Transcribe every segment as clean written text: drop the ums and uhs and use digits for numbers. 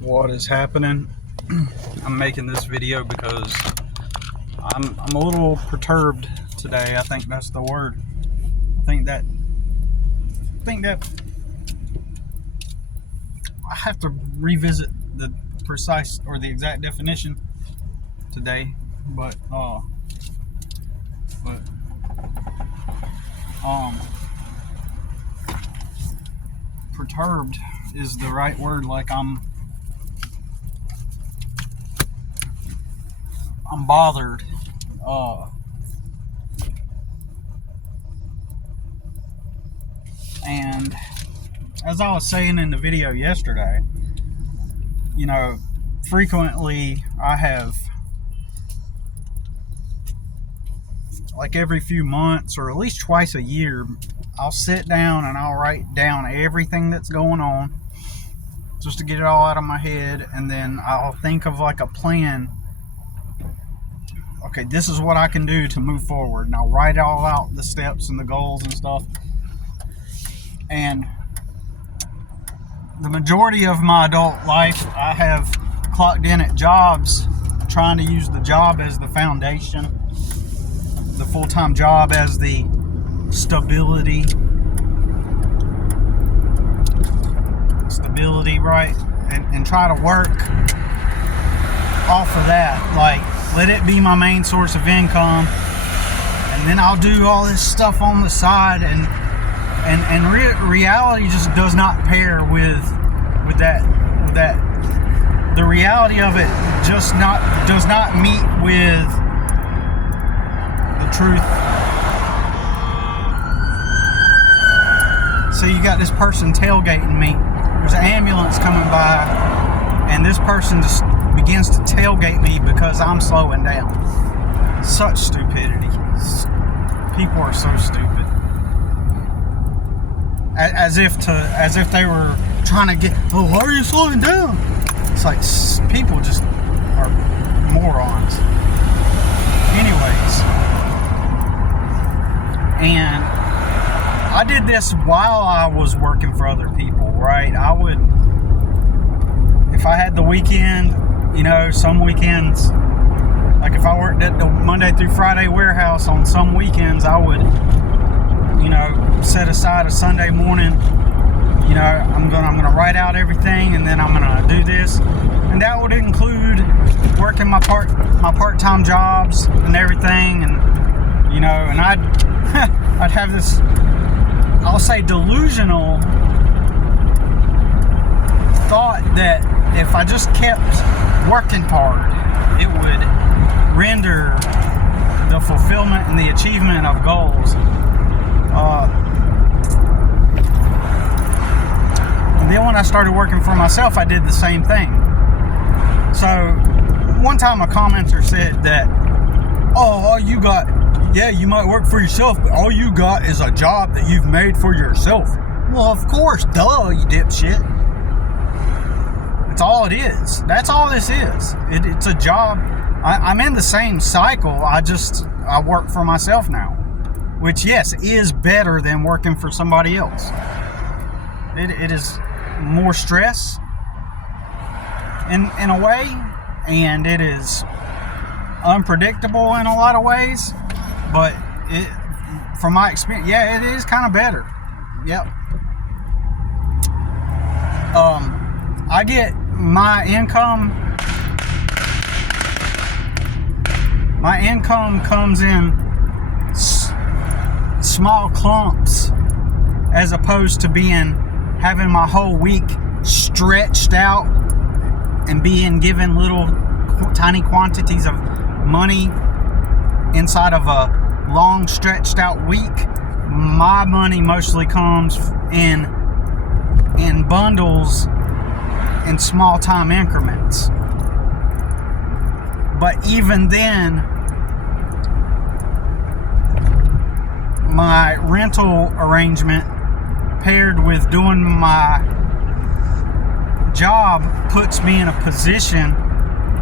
What is happening? I'm making this video because I'm a little perturbed today. I think that's the word. I think that I have to revisit the precise or the exact definition today, but perturbed is the right word. Like I'm bothered. And as I was saying in the video yesterday, you know, frequently I have, like every few months or at least twice a year, I'll sit down and I'll write down everything that's going on just to get it all out of my head, and then I'll think of like a plan. Okay, this is what I can do to move forward, and I'll write all out, the steps and the goals and stuff. And the majority of my adult life, I have clocked in at jobs, trying to use the job as the foundation, the full-time job as the stability, right? And try to work off of that. Like, let it be my main source of income, and then I'll do all this stuff on the side, and reality just does not pair with that. The reality of it just does not meet with the truth. So you got this person tailgating me. There's an ambulance coming by, and this person just begins to tailgate me because I'm slowing down. Such stupidity. People are so stupid. As if they were trying to get, oh, why are you slowing down? It's like, people just are morons. Anyways, and I did this while I was working for other people, right? I would, if I had the weekend, you know, some weekends, like if I worked at the Monday through Friday warehouse, on some weekends I would, you know, set aside a Sunday morning. You know, I'm gonna write out everything, and then I'm gonna do this, and that would include working my part-time jobs and everything, and you know, and I'd have this, I'll say, delusional thought that if I just kept working hard, it would render the fulfillment and the achievement of goals. And then when I started working for myself, I did the same thing. So one time a commenter said that, oh, all you got, yeah, you might work for yourself, but all you got is a job that you've made for yourself. Well, of course, duh, you dipshit. That's all it is. That's all this is. It's a job. I'm in the same cycle. I work for myself now, which, yes, is better than working for somebody else. It is more stress in a way, and it is unpredictable in a lot of ways, but from my experience, yeah, it is kind of better. Yep. I get my income comes in small clumps, as opposed to having my whole week stretched out and being given little tiny quantities of money inside of a long stretched out week. My money mostly comes in bundles, in small time increments. But even then, my rental arrangement paired with doing my job puts me in a position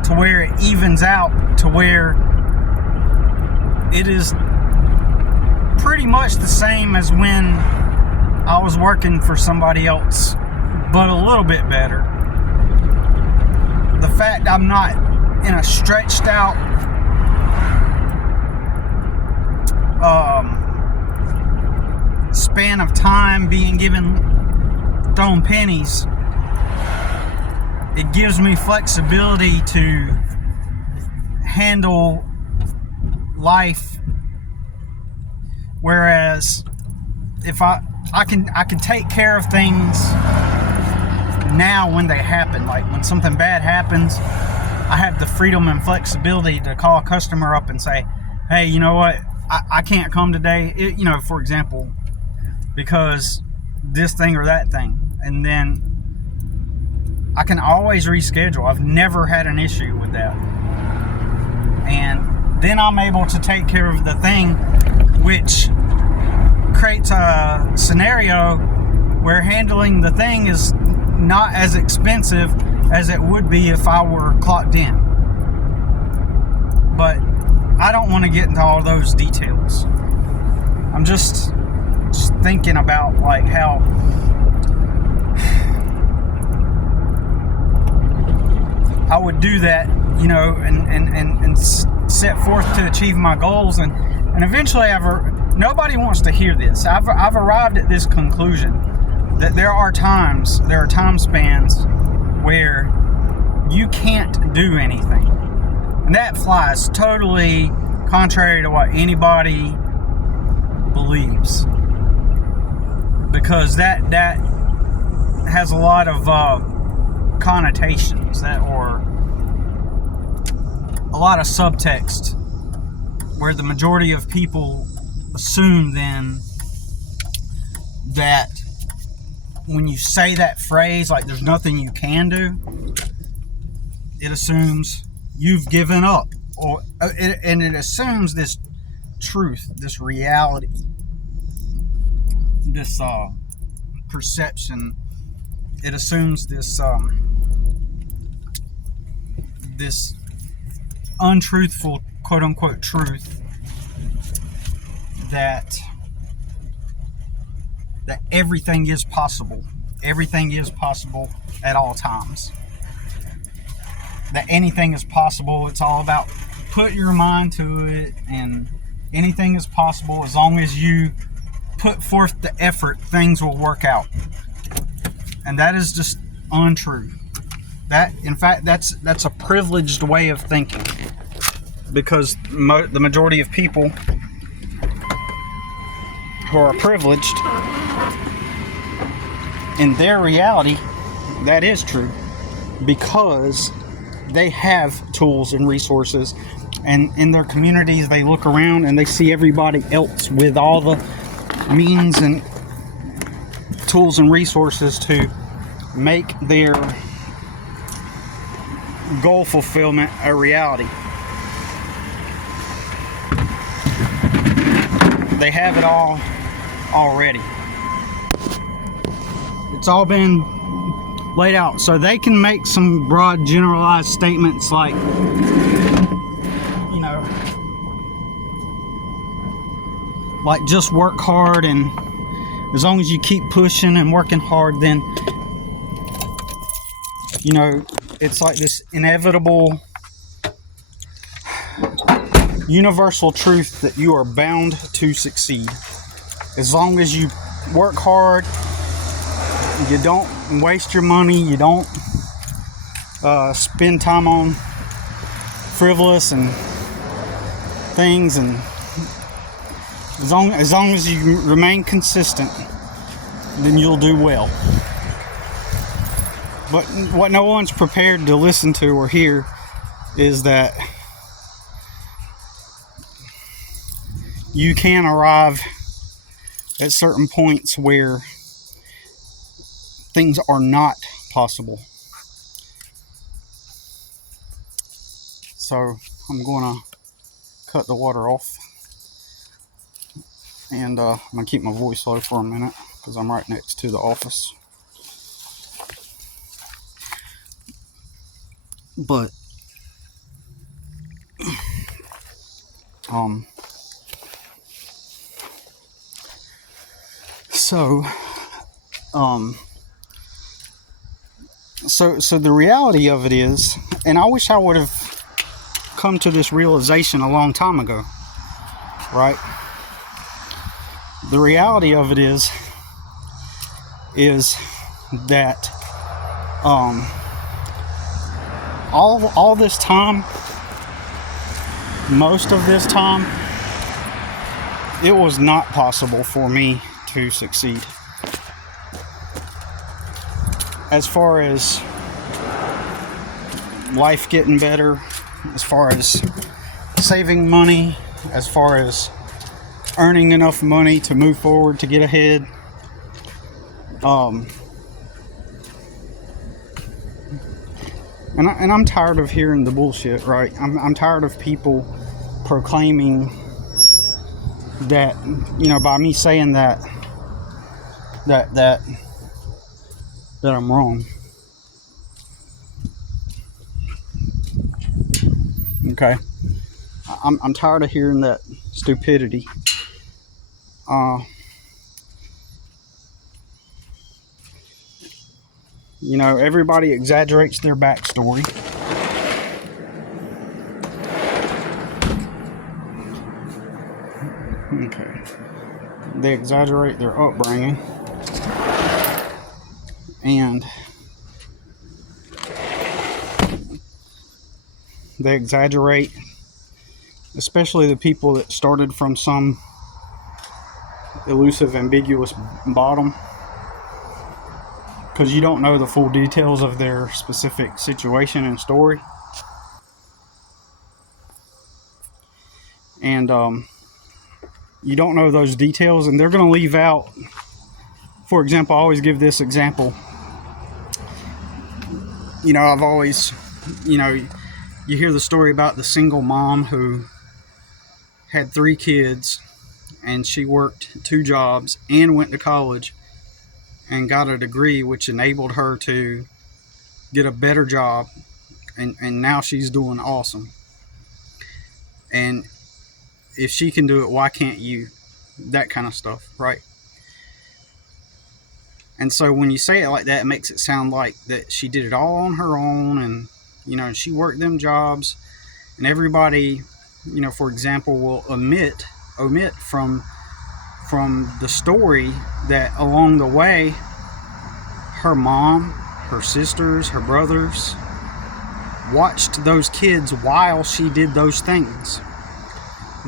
to where it evens out, to where it is pretty much the same as when I was working for somebody else, but a little bit better. the fact I'm not in a stretched out span of time being thrown pennies, it gives me flexibility to handle life. Whereas if I can take care of things now when they happen. Like when something bad happens, I have the freedom and flexibility to call a customer up and say, hey, you know what, I can't come today, for example, because this thing or that thing. And then I can always reschedule. I've never had an issue with that. And then I'm able to take care of the thing, which creates a scenario where handling the thing is not as expensive as it would be if I were clocked in. But I don't want to get into all those details. I'm just thinking about like how I would do that, and set forth to achieve my goals, and eventually nobody wants to hear this. I've arrived at this conclusion that there are time spans where you can't do anything, and that flies totally contrary to what anybody believes, because that has a lot of connotations or a lot of subtext, where the majority of people assume then that when you say that phrase, like there's nothing you can do, it assumes you've given up, and it assumes this truth, this reality, this perception. It assumes this this untruthful, quote unquote, truth that everything is possible. Everything is possible at all times. That anything is possible. It's all about put your mind to it, and anything is possible as long as you put forth the effort. Things will work out, and that is just untrue. That, in fact, that's a privileged way of thinking, because the majority of people who are privileged, in their reality, that is true, because they have tools and resources, and in their communities they look around and they see everybody else with all the means and tools and resources to make their goal fulfillment a reality. They have it all already. It's all been laid out, so they can make some broad generalized statements like, like just work hard, and as long as you keep pushing and working hard, then it's like this inevitable universal truth that you are bound to succeed. As long as you work hard, you don't waste your money, you don't spend time on frivolous and things, and as long as you remain consistent, then you'll do well. But what no one's prepared to listen to or hear is that you can arrive at certain points where things are not possible. So I'm going to cut the water off, and I'm going to keep my voice low for a minute because I'm right next to the office. But So the reality of it is, and I wish I would have come to this realization a long time ago, right? The reality of it is that all this time, most of this time, it was not possible for me to succeed. As far as life getting better, as far as saving money, as far as earning enough money to move forward, to get ahead, and I'm tired of hearing the bullshit, right? I'm tired of people proclaiming that, by me saying that I'm wrong. Okay, I'm tired of hearing that stupidity. Everybody exaggerates their backstory. Okay, they exaggerate their upbringing, and they exaggerate, especially the people that started from some elusive, ambiguous bottom, because you don't know the full details of their specific situation and story. And you don't know those details, and they're going to leave out, for example, I always give this example. I've always, you hear the story about the single mom who had 3 kids, and she worked 2 jobs and went to college and got a degree which enabled her to get a better job, and now she's doing awesome. And if she can do it, why can't you? That kind of stuff, right? And so when you say it like that, it makes it sound like that she did it all on her own, and she worked them jobs, and everybody, for example, will omit from the story that along the way, her mom, her sisters, her brothers watched those kids while she did those things.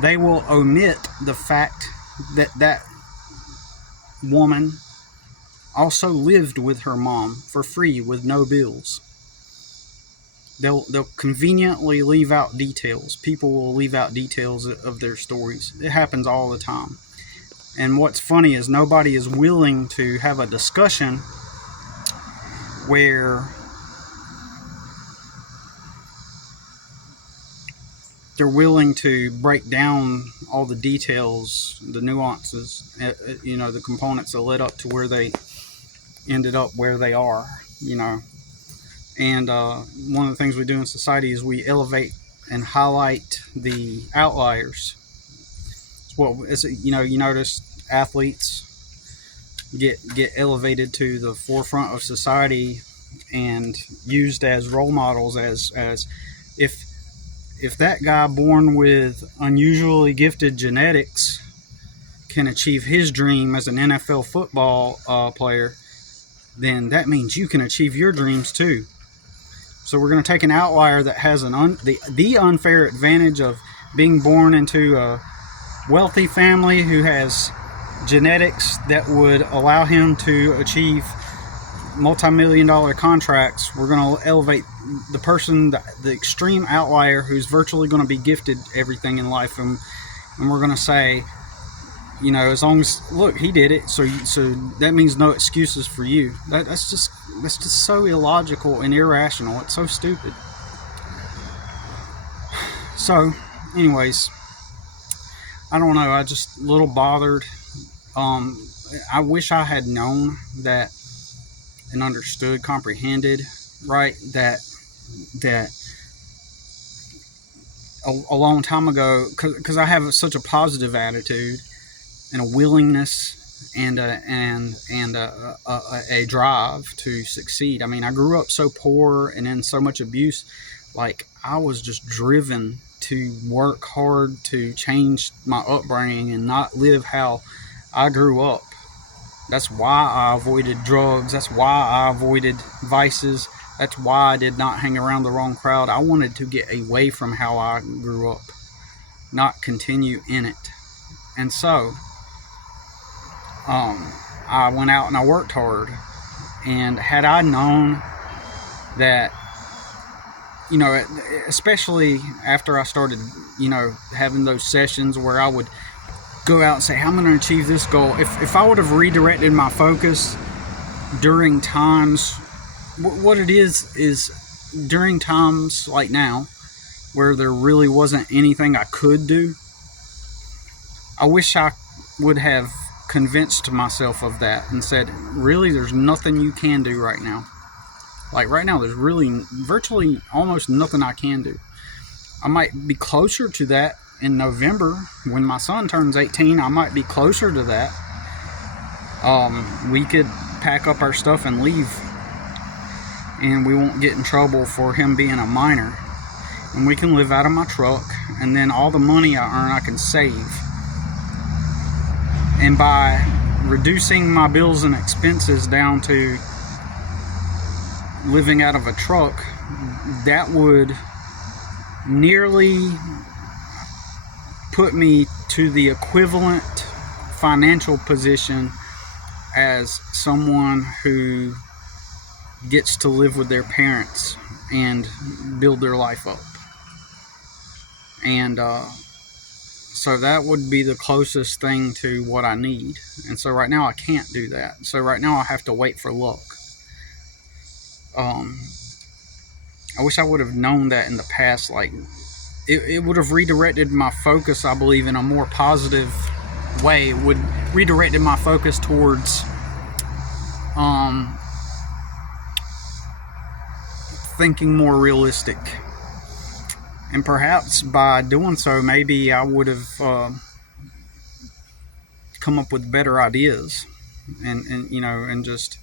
They will omit the fact that that woman also lived with her mom for free with no bills. They'll conveniently leave out details. People will leave out details of their stories. It happens all the time. And what's funny is nobody is willing to have a discussion where they're willing to break down all the details, the nuances, the components that led up to where they ended up where they are, And one of the things we do in society is we elevate and highlight the outliers. Well, you notice athletes get elevated to the forefront of society and used as role models, as if that guy born with unusually gifted genetics can achieve his dream as an NFL football player, then that means you can achieve your dreams too. So we're going to take an outlier that has the unfair advantage of being born into a wealthy family who has genetics that would allow him to achieve multi-million-dollar contracts. We're going to elevate the person, the extreme outlier who's virtually going to be gifted everything in life, and we're going to say, as long as, look, he did it, so that means no excuses for you. That's just so illogical and irrational. It's so stupid. So, anyways, I don't know. I just a little bothered. I wish I had known that and understood, comprehended, right, that a long time ago, because I have such a positive attitude and a willingness a drive to succeed. I mean, I grew up so poor and in so much abuse. Like, I was just driven to work hard to change my upbringing and not live how I grew up. That's why I avoided drugs. That's why I avoided vices. That's why I did not hang around the wrong crowd. I wanted to get away from how I grew up, not continue in it. And so, I went out and I worked hard. And had I known that, you know, especially after I started, you know, having those sessions where I would go out and say, I'm going to achieve this goal. If I would have redirected my focus during times, what it is during times like now, where there really wasn't anything I could do, I wish I would have convinced myself of that and said, really, there's nothing you can do right now. Like right now, there's really virtually almost nothing I can do. I might be closer to that in November when my son turns 18. I might be closer to that. We could pack up our stuff and leave, and we won't get in trouble for him being a minor. And we can live out of my truck, and then all the money I earn I can save. And by reducing my bills and expenses down to living out of a truck, that would nearly put me to the equivalent financial position as someone who gets to live with their parents and build their life up. And so that would be the closest thing to what I need. And so right now I can't do that. So right now I have to wait for luck. I wish I would have known that in the past. Like, it would have redirected my focus, I believe, in a more positive way. It would redirected my focus towards thinking more realistic. And perhaps by doing so, maybe I would have come up with better ideas and you know, and just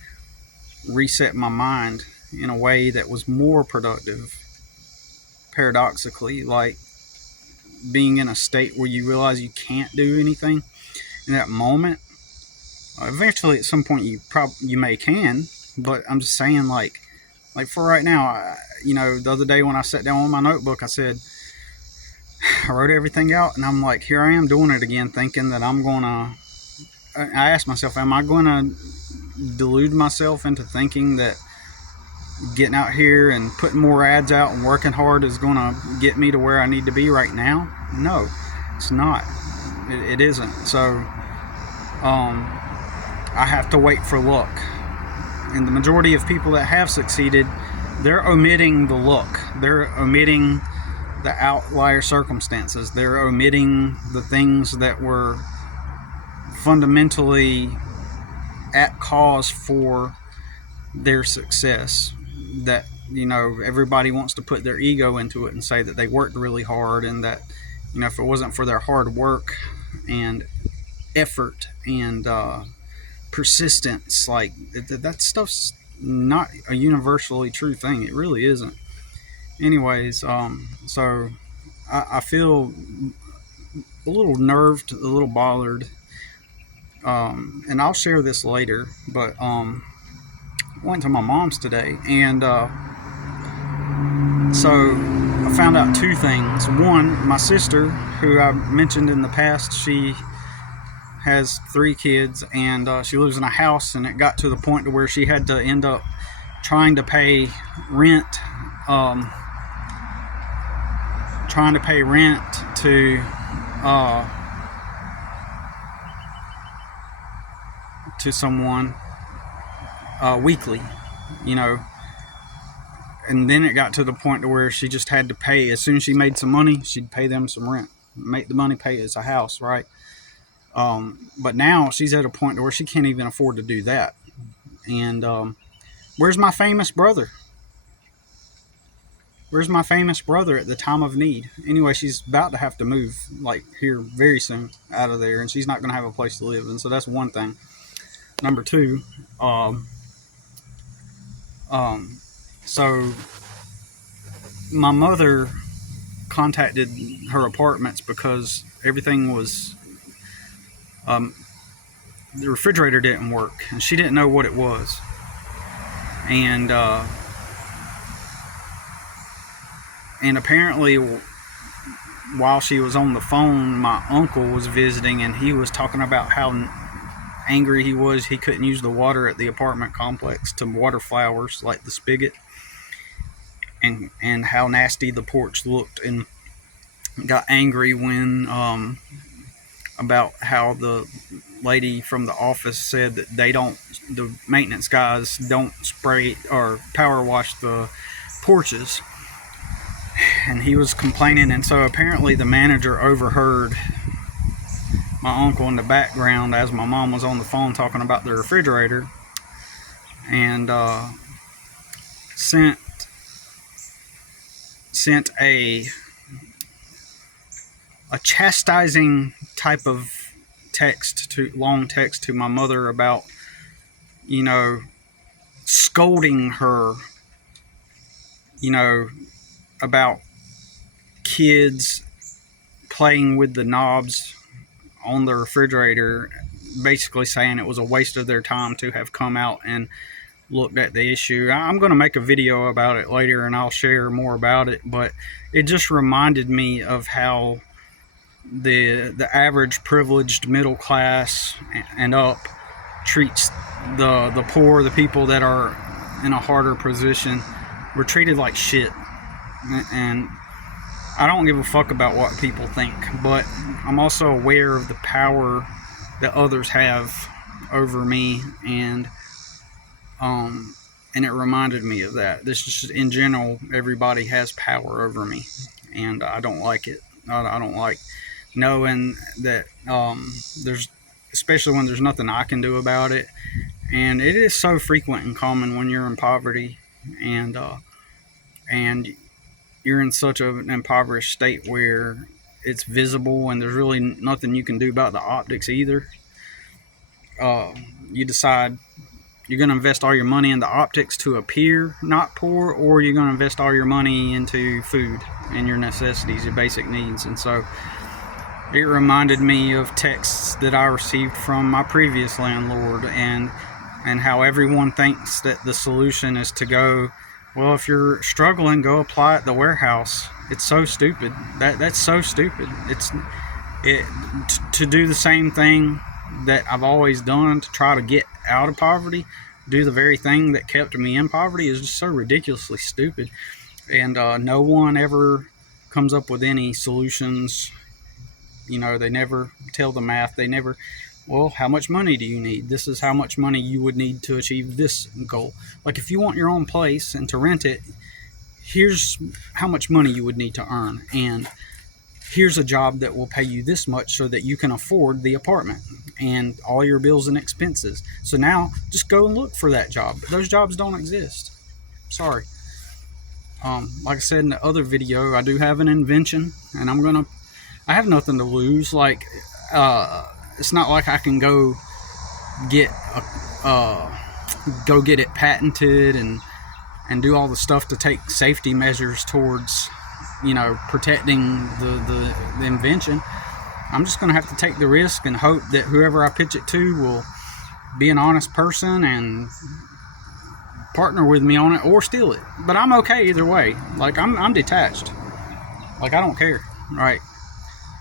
reset my mind in a way that was more productive. Paradoxically, like being in a state where you realize you can't do anything in that moment. Eventually, at some point, you may can, but I'm just saying, like for right now, you know, the other day when I sat down with my notebook, I said, I wrote everything out, and I'm like, here I am doing it again, thinking that I'm gonna. I asked myself, am I gonna delude myself into thinking that getting out here and putting more ads out and working hard is gonna get me to where I need to be right now? No, it's not. It isn't. So, I have to wait for luck. And the majority of people that have succeeded, they're omitting the luck. They're omitting the outlier circumstances. They're omitting the things that were fundamentally at cause for their success. That, you know, everybody wants to put their ego into it and say that they worked really hard, and that, you know, if it wasn't for their hard work and effort and persistence, like that stuff's not a universally true thing. It really isn't. Anyways, so I feel a little nerved, a little bothered, and I'll share this later, but I went to my mom's today, and so I found out two things. One, my sister, who I mentioned in the past, she has 3 kids, and she lives in a house, and it got to the point to where she had to end up trying to pay rent to someone weekly, you know. And then it got to the point to where she just had to pay. As soon as she made some money, she'd pay them some rent, make the money pay. It's a house, right? But now she's at a point to where she can't even afford to do that. And where's my famous brother? Where's my famous brother at the time of need? Anyway, she's about to have to move, like, here very soon out of there, and she's not going to have a place to live. And so that's one thing. Number two, so my mother contacted her apartments because everything was, the refrigerator didn't work, and she didn't know what it was. And apparently, while she was on the phone, my uncle was visiting, and he was talking about how angry he was he couldn't use the water at the apartment complex to water flowers, like the spigot, and how nasty the porch looked, and got angry when about how the lady from the office said that the maintenance guys don't spray or power wash the porches. And he was complaining, and so apparently the manager overheard my uncle in the background as my mom was on the phone talking about the refrigerator, and sent a chastising type of long text to my mother about, scolding her, about kids playing with the knobs on the refrigerator, basically saying it was a waste of their time to have come out and looked at the issue. I'm going to make a video about it later, and I'll share more about it, but it just reminded me of how the average privileged middle class and up treats the poor, the people that are in a harder position. We're treated like shit. And I don't give a fuck about what people think, but I'm also aware of the power that others have over me, and it reminded me of that. This is just, in general, everybody has power over me, and I don't like it. I don't like knowing that there's, especially when there's nothing I can do about it, and it is so frequent and common when you're in poverty, and you're in such an impoverished state where it's visible and there's really nothing you can do about the optics either. You decide you're going to invest all your money in the optics to appear not poor, or you're going to invest all your money into food and your necessities, your basic needs. And so it reminded me of texts that I received from my previous landlord, and how everyone thinks that the solution is to go, well, if you're struggling, go apply at the warehouse. It's so stupid. That's so stupid. To do the same thing that I've always done to try to get out of poverty, do the very thing that kept me in poverty, is just so ridiculously stupid. And no one ever comes up with any solutions. They never tell the math. They never, well, how much money do you need? This is how much money you would need to achieve this goal. Like, if you want your own place and to rent it, here's how much money you would need to earn. And here's a job that will pay you this much so that you can afford the apartment and all your bills and expenses. So now just go and look for that job. But those jobs don't exist. Sorry. Like I said in the other video, I do have an invention, and I have nothing to lose. Like, it's not like I can go get it patented and do all the stuff to take safety measures towards, protecting the invention. I'm just going to have to take the risk and hope that whoever I pitch it to will be an honest person and partner with me on it, or steal it. But I'm okay either way. Like, I'm detached. Like, I don't care, right?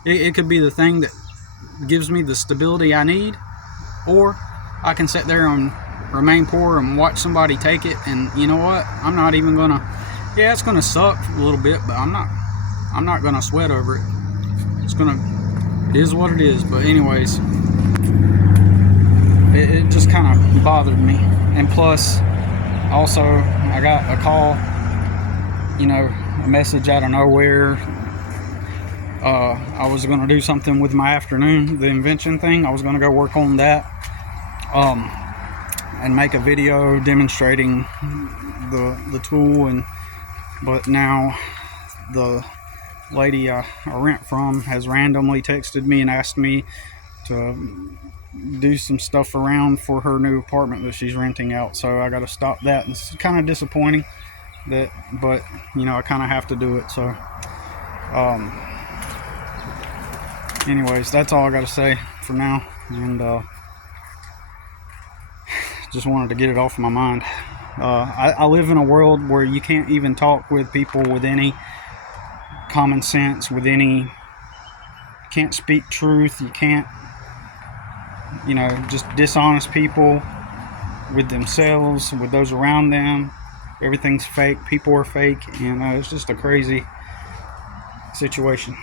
It could be the thing that gives me the stability I need, or I can sit there and remain poor and watch somebody take it, and you know what? I'm not even gonna, yeah, it's gonna suck a little bit, but I'm not gonna sweat over it. It is what it is. But anyways, it just kind of bothered me. And plus, also, I got a call, a message out of nowhere. I was going to do something with my afternoon, the invention thing. I was going to go work on that, and make a video demonstrating the tool, and But now the lady I rent from has randomly texted me and asked me to do some stuff around for her new apartment that she's renting out. So I got to stop that. It's kind of disappointing that, but you know, I kind of have to do it. So anyways, that's all I got to say for now, and just wanted to get it off my mind. I live in a world where you can't even talk with people with any common sense, with any, can't speak truth. You can't, you know, just dishonest people with themselves, with those around them. Everything's fake. People are fake, and it's just a crazy situation.